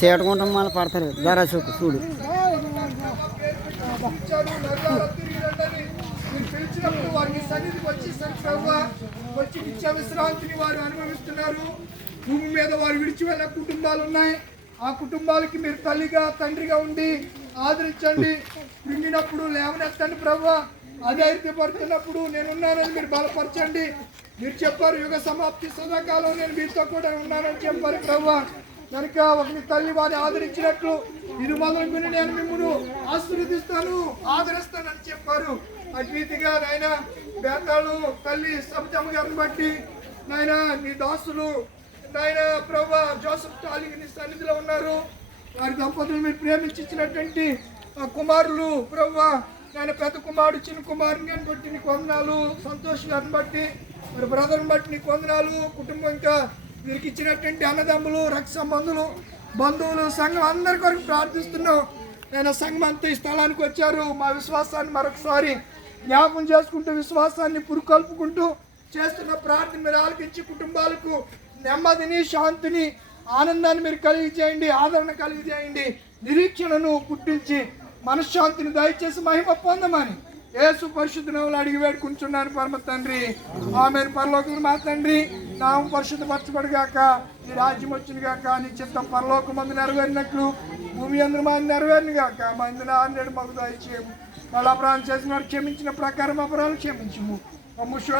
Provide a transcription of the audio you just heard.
చేటుకుంటాం మళ్ళీ పడతారు ధర చూడు. పిలిచినప్పుడు వారికి సన్నిధికి వచ్చి నిత్య విశ్రాంతిని వారు అనుభవిస్తున్నారు. భూమి మీద వారు విడిచి వెళ్ళిన కుటుంబాలు ఉన్నాయి. ఆ కుటుంబాలకి మీరు తల్లిగా తండ్రిగా ఉండి ఆదరించండి. కృంగినప్పుడు లేవనెత్తండి ప్రభువా. అధైర్యపడుతున్నప్పుడు నేనున్నానని మీరు బలపరచండి. మీరు చెప్పారు యుగ సమాప్తి సదాకాలం నేను మీతో కూడా ఉన్నానని చెప్పారు ప్రభువా. కనుక ఒకరి తల్లి వారిని ఆదరించినట్లు ఇది మొదలుకొని నేను మిమ్మల్ని ఆశీర్వదిస్తాను ఆదరిస్తానని చెప్పారు. అటు రీతిగా నాయన బేతాళు తల్లి సబితమ్మ గారిని బట్టి నాయన నీ దాసులు నాయన ప్రభు జోసెఫ్ టాలికి నీ సన్నిధిలో ఉన్నారు. వారి దంపతులు మీరు ప్రేమించినటువంటి కుమారులు ప్రభు నాయన పెద్ద కుమారుడు చిన్న కుమారుని బట్టి నీకు వందనాలు. సంతోష్ గారిని బట్టి మరి బ్రదర్ని బట్టి నీకు వందనాలు. కుటుంబం ఇంకా వీరికి ఇచ్చినటువంటి అన్నదమ్ములు రక్త సంబంధులు బంధువులు సంఘం అందరి కొరకు ప్రార్థిస్తున్నాం. నేను సంఘం అంతా ఈ స్థలానికి వచ్చారు. మా విశ్వాసాన్ని మరొకసారి జ్ఞాపకం చేసుకుంటూ విశ్వాసాన్ని పురుకొల్పుకుంటూ చేస్తున్న ప్రార్థన మీరు ఆలకించి కుటుంబాలకు నెమ్మదిని శాంతిని ఆనందాన్ని మీరు కలిగజేయండి. ఆదరణ కలిగజేయండి. నిరీక్షణను పుట్టించి మనశ్శాంతిని దయచేసి మహిమ పొందమని యేసు పరిశుద్ధ నామములో అడిగి వేడుకుంటున్నాను పరమ తండ్రి. ఆమేన్. పరలోకమున మా తండ్రి నామం పరిశుద్ధపరచబడుగాక. నీ రాజ్యం వచ్చునుగాక. నీ చిత్తం పరలోకమందు నెరవేరినట్లు భూమి అందరూ మా నెరవేరును గాక. మా ఇందులో ఆన్నేడు మాకు దయచేయము. మళ్ళీ అపరాధం చేసిన వారు క్షమించిన ప్రకారం అపరాధం క్షమించము. మా ముష్టి